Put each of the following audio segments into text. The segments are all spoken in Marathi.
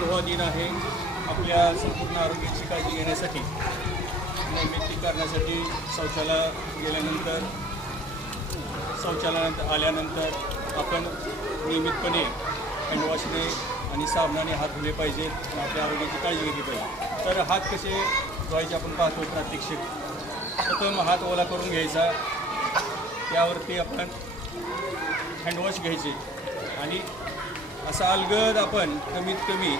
गोवा दिन आहे आपल्या संपूर्ण आरोग्याची काळजी घेण्यासाठी. नैमित्तिक करण्यासाठी शौचालय गेल्यानंतर शौचालयानंतर आल्यानंतर आपण नियमितपणे हँडवॉशने आणि साबणाने हात धुले पाहिजेत आणि आपल्या आरोग्याची काळजी घेतली पाहिजे. तर हात कसे धुवायचे आपण पाहतो प्रात्यक्षिक. प्रथम हात ओला करून घ्यायचा. त्यावरती आपण हँडवॉश घ्यायचे आणि असा अलगद आपण कमीत कमी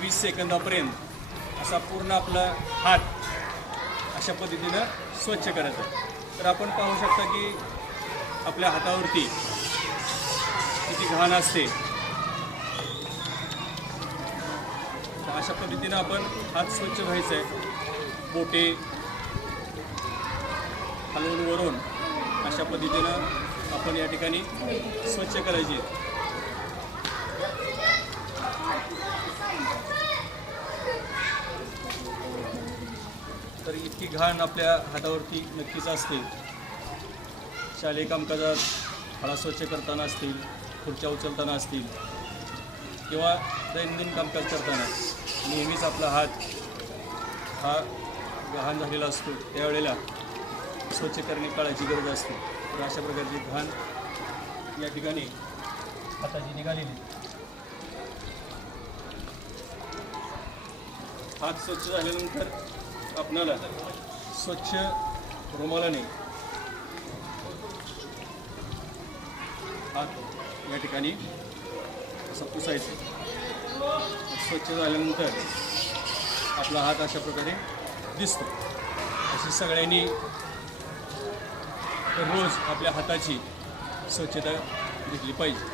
वीस सेकंदापर्यंत असा पूर्ण आपला हात अशा पद्धतीनं स्वच्छ करायचा तर आपण पाहू शकता की आपल्या हातावरती किती घाण असते. तर अशा पद्धतीनं आपण हात स्वच्छ व्हायचा आहे बोटे हलवून वरून अशा पद्धतीनं आपण या ठिकाणी स्वच्छ करायची. तर इतकी घाण आपल्या हातावरती नक्कीच असते. शालेय कामकाजात फळा स्वच्छ करताना असतील खुर्च्या उचलताना असतील किंवा दैनंदिन कामकाज करताना नेहमीच आपला हात हा घाण झालेला असतो. त्यावेळेला स्वच्छ करणे काळाची गरज असते. तर अशा प्रकारची घाण या ठिकाणी हाताची निघालेली हात स्वच्छ झाल्यानंतर आपणाला स्वच्छ रुमालाने हात या ठिकाणी असं पुसायचं. स्वच्छ झाल्यानंतर आपला हात अशा प्रकारे दिसतो. अशी सगळ्यांनी रोज आपल्या हाताची स्वच्छता घेतली पाहिजे.